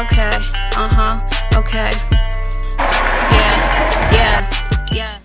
Okay, okay. Yeah.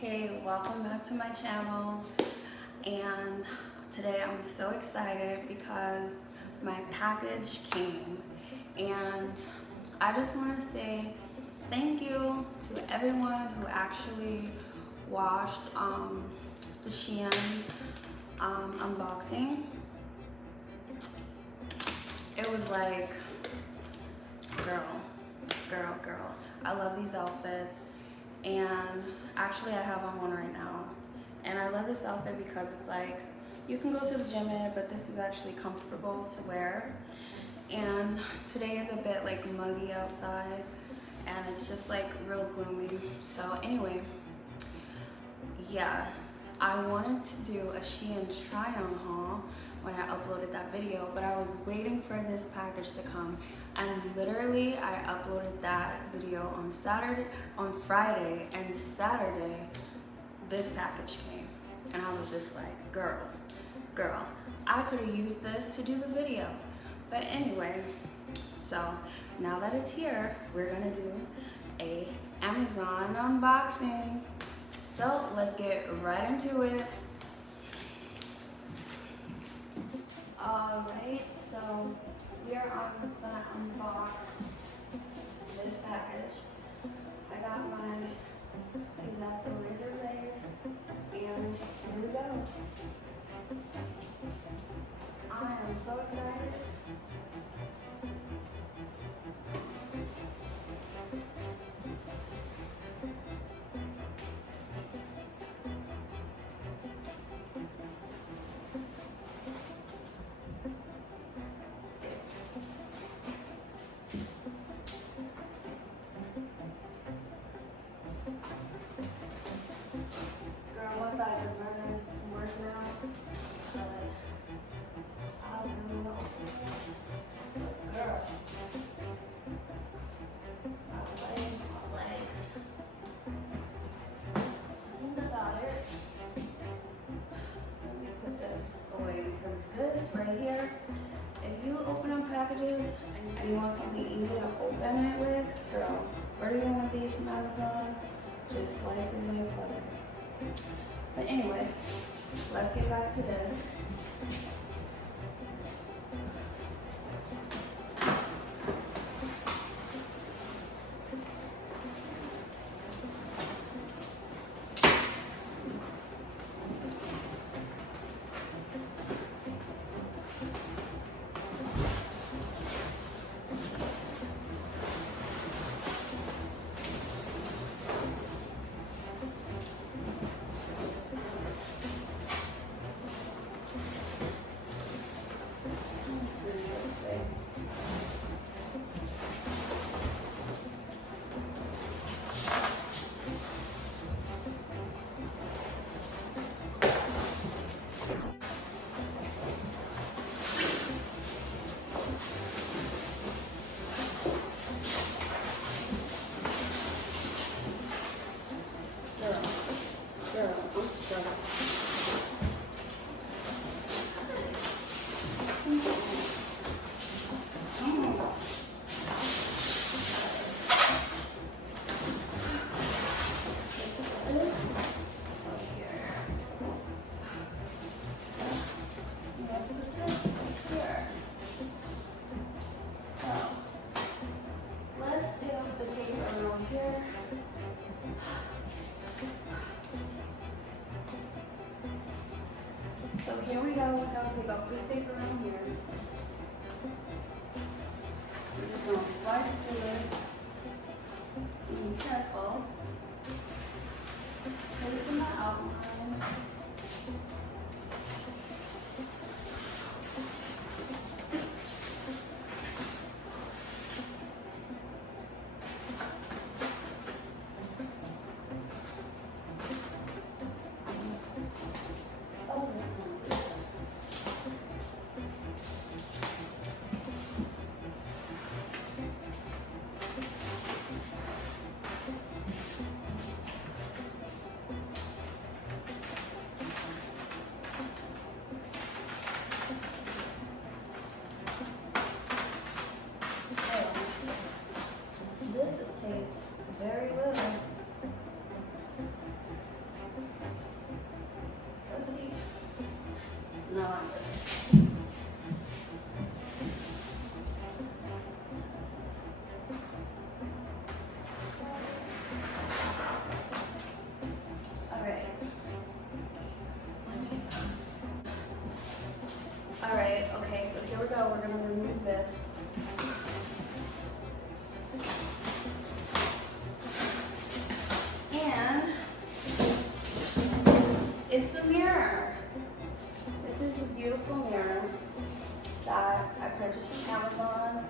Hey, welcome back to my channel. And today I'm so excited because my package came. And I just want to say thank you to everyone who actually watched the Shein unboxing. It was like, girl. I love these outfits, and actually I have on one right now. And I love this outfit because it's like, you can go to the gym in it, but this is actually comfortable to wear. And today is a bit like muggy outside, and it's just like real gloomy. So anyway, yeah, I wanted to do a Shein try-on haul when I uploaded that video, but I was waiting for this package to come, and literally I uploaded that video on Friday, and Saturday this package came, and I was just like, girl, I could have used this to do the video. But anyway, so now that it's here, we're gonna do a Amazon unboxing. So let's get right into it. Alright, so we are gonna unbox this package. I got my X-Acto razor blade, and here we go. I am so excited. Right here, if you open up packages and you want something easy to open it with, girl, order one of these from Amazon, just slices and butter. But anyway, let's get back to this. So here we go. We're going to take off this tape around here. We're just going to slice through it. Be careful. Place in the outline. No, I'm good. Alright, okay, so here we go. We're gonna remove this. And it's a mirror. This is a beautiful mirror that I purchased from Amazon.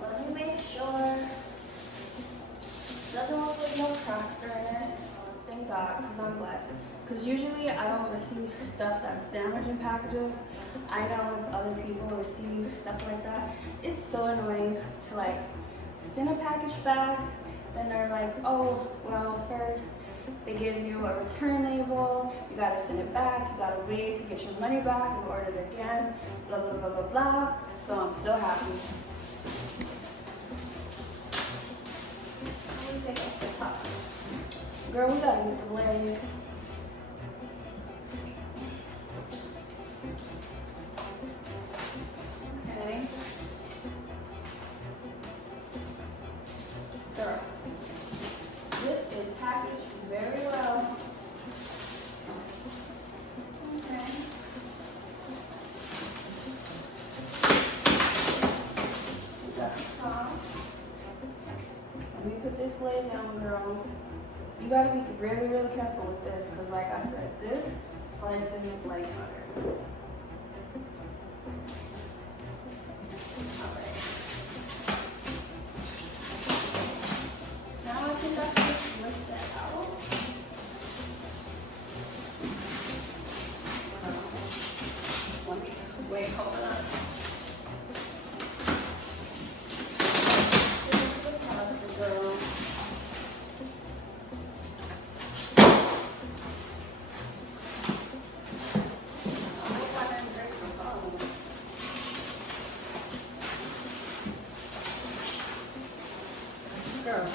Let me make sure it doesn't look like no cracks are in it. Thank God, because I'm blessed. Because usually I don't receive stuff that's damaged in packages. I know if other people receive stuff like that, it's so annoying to like send a package back, then they're like, oh, well, first they give you a return label, you gotta send it back, you gotta wait to get your money back and order it again, blah, blah, blah, blah, blah. So I'm so happy. Let me take off the top. Girl, we gotta get the blade. Okay. Girl, this is packaged very well. Okay. We got the top. Let me put this blade down, girl. You gotta be really, really careful with this, because like I said, this slices like butter. Alright. Now I think I can just lift that out. Let me, wait, hold on. This is the pasta, girl. Girl.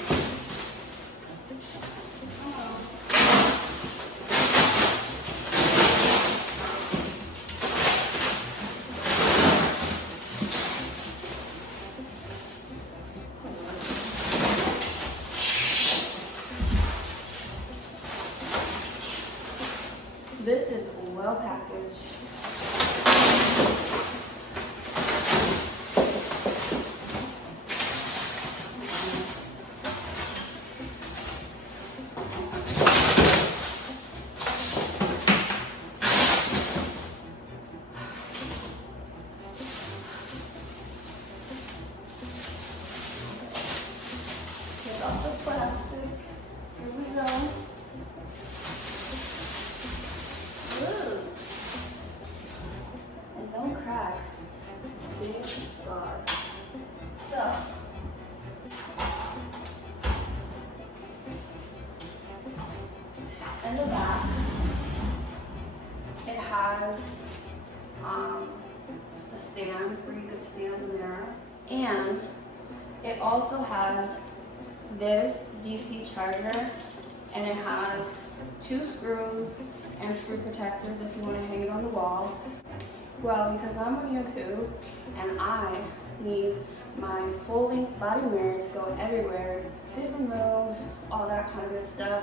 This is well packaged. Get off the plastic. Here we go. Ooh. And no cracks. Thank God. So, in the back, it has a stand where you could stand the mirror, and it also has this DC charger, and it has 2 screws and screw protectors if you want to hang it on the wall. Well, because I'm on YouTube and I need my full-length body mirror to go everywhere, different rooms, all that kind of good stuff.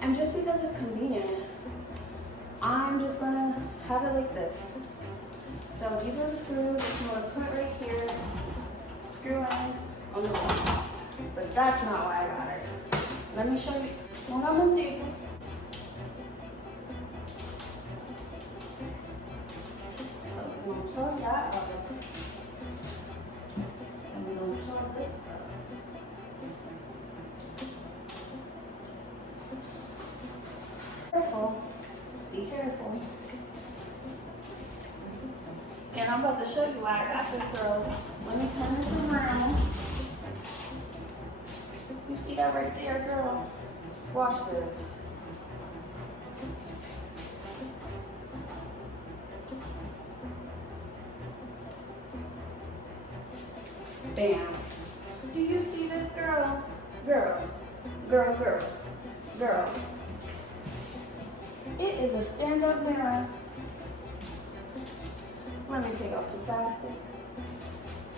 And just because it's convenient, I'm just gonna have it like this. So these are the screws that you want to put right here, screw in on the wall. But that's not why I got it. Let me show you what I'm gonna do. So we're gonna show that up. And we're gonna show this up. Careful. Be careful. And I'm about to show you why I got this, girl. Let me turn this around. You see that right there, girl? Watch this. Bam. Do you see this, girl? Girl, girl, girl, girl. It is a stand-up mirror. Let me take off the plastic.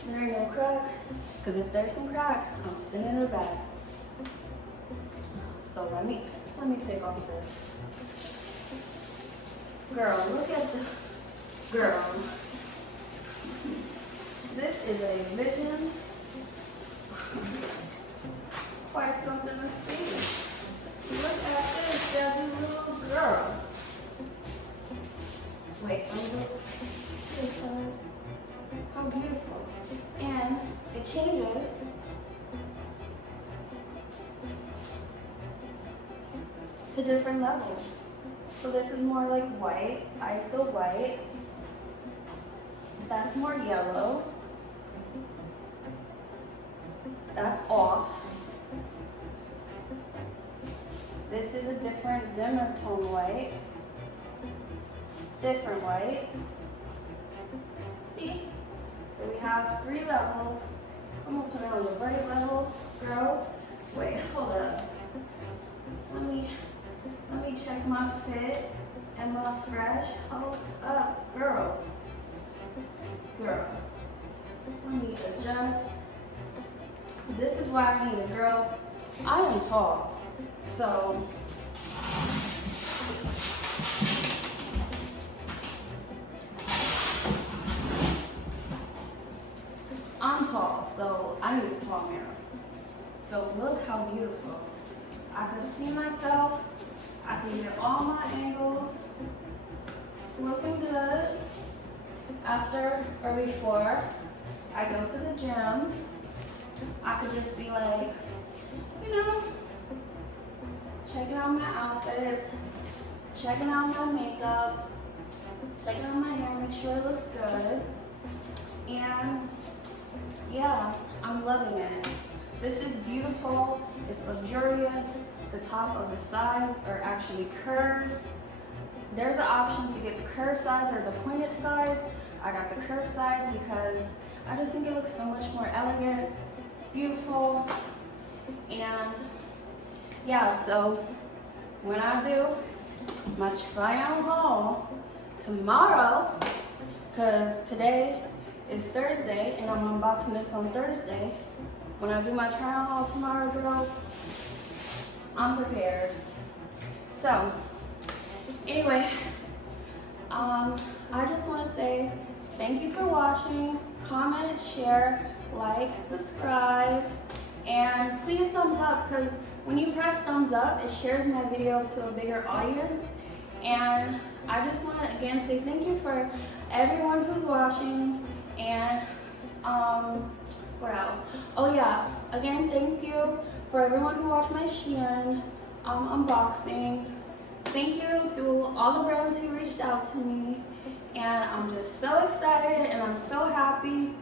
There ain't no cracks, because if there's some cracks, I'm sending her back. So let me take off this. Girl, look at the, girl. This is a vision. Quite something to see. Look at this, Jazzilulu girl. Wait, I'm going to this side. How beautiful. And it changes to different levels. So this is more like white, ISO white. That's more yellow. That's off. This is a different dimmer tone white. Different white. See? So we have 3 levels. I'm gonna put it on the right level, girl. Wait, hold up. Let me check my fit and my fresh. Hold up, girl. Girl. Let me adjust. This is why I need a girl. I am tall, so I'm tall, so I need a tall mirror. So look how beautiful. I can see myself. I can get all my angles looking good after or before I go to the gym. I could just be like, you know, checking out my outfits, checking out my makeup, checking out my hair, make sure it looks good. And yeah, I'm loving it. This is beautiful, it's luxurious. The top of the sides are actually curved. There's an option to get the curved sides or the pointed sides. I got the curved sides because I just think it looks so much more elegant. It's beautiful. And yeah, so when I do my try on haul tomorrow, because today is Thursday and I'm unboxing this on Thursday. When I do my try on haul tomorrow, girl, I'm prepared. So anyway, I just want to say thank you for watching. Comment, share, like, subscribe, and please thumbs up, because when you press thumbs up, it shares my video to a bigger audience. And I just want to again say thank you for everyone who's watching. And what else? Oh yeah, again, thank you for everyone who watched my Shein unboxing. Thank you to all the brands who reached out to me. And I'm just so excited and I'm so happy